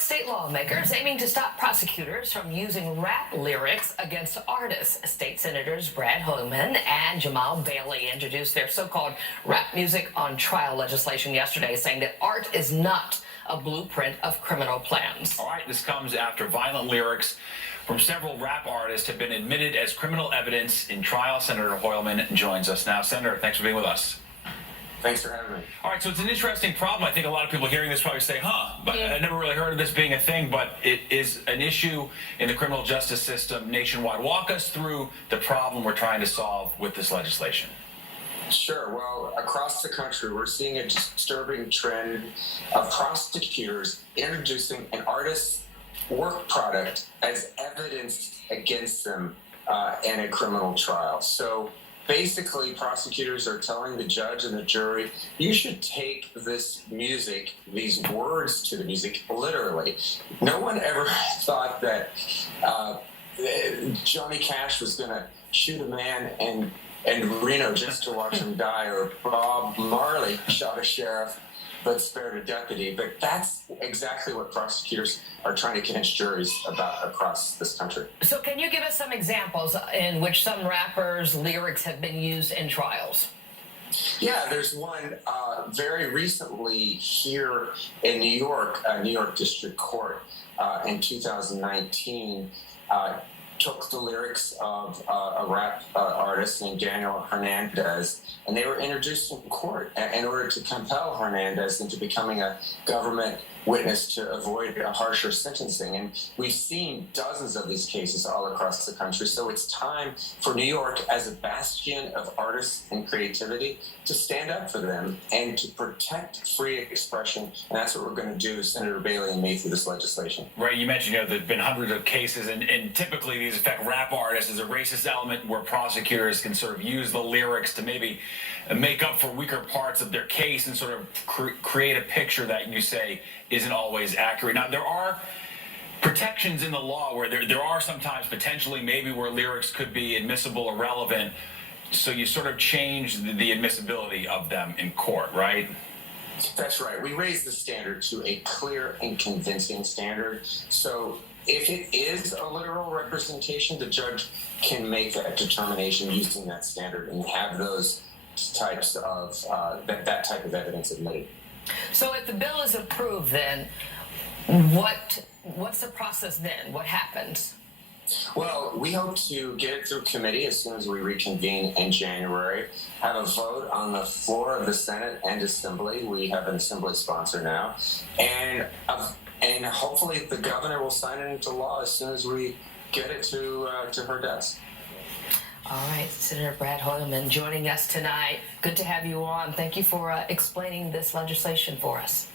York state lawmakers aiming to stop prosecutors from using rap lyrics against artists. State Senators Brad Hoylman and Jamal Bailey introduced their so-called rap music on trial legislation yesterday, saying that art is not a blueprint of criminal plans. All right, this comes after violent lyrics from several rap artists have been admitted as criminal evidence in trial. Senator Hoylman joins us now. Senator, thanks for being with us. Thanks for having me. All right, so it's an interesting problem. I think a lot of people hearing this probably say, but I never really heard of this being a thing, but it is an issue in the criminal justice system nationwide. Walk us through the problem we're trying to solve with this legislation. Sure. Well, across the country, we're seeing a disturbing trend of prosecutors introducing an artist's work product as evidence against them in a criminal trial. So basically, prosecutors are telling the judge and the jury, you should take this music, these words to the music, literally. No one ever thought that Johnny Cash was going to shoot a man in Reno just to watch him die, or Bob Marley shot a sheriff but spared a deputy. But that's exactly what prosecutors are trying to convince juries about across this country. So can you give us some examples in which some rappers' lyrics have been used in trials? Yeah, there's one very recently here in New York District Court in 2019 took the lyrics of a rap artist named Daniel Hernandez, and they were introduced in court in order to compel Hernandez into becoming a government witness to avoid a harsher sentencing. And we've seen dozens of these cases all across the country. So it's time for New York, as a bastion of artists and creativity, to stand up for them and to protect free expression. And that's what we're going to do, Senator Bailey and me, through this legislation. Right, you mentioned, there've been hundreds of cases, and typically these affect rap artists. There's a racist element where prosecutors can sort of use the lyrics to maybe make up for weaker parts of their case and sort of create a picture that you say isn't always accurate. Now, there are protections in the law where there are sometimes potentially maybe where lyrics could be admissible or relevant, so you sort of change the admissibility of them in court, right? That's right. We raised the standard to a clear and convincing standard. So if it is a literal representation, the judge can make that determination using that standard and have those types of that type of evidence admitted. So if the bill is approved, then what's the process then? What happens? Well, we hope to get it through committee as soon as we reconvene in January, have a vote on the floor of the Senate and Assembly. We have an Assembly sponsor now, and hopefully the governor will sign it into law as soon as we get it to her desk. All right, Senator Brad Hoylman joining us tonight. Good to have you on. Thank you for explaining this legislation for us.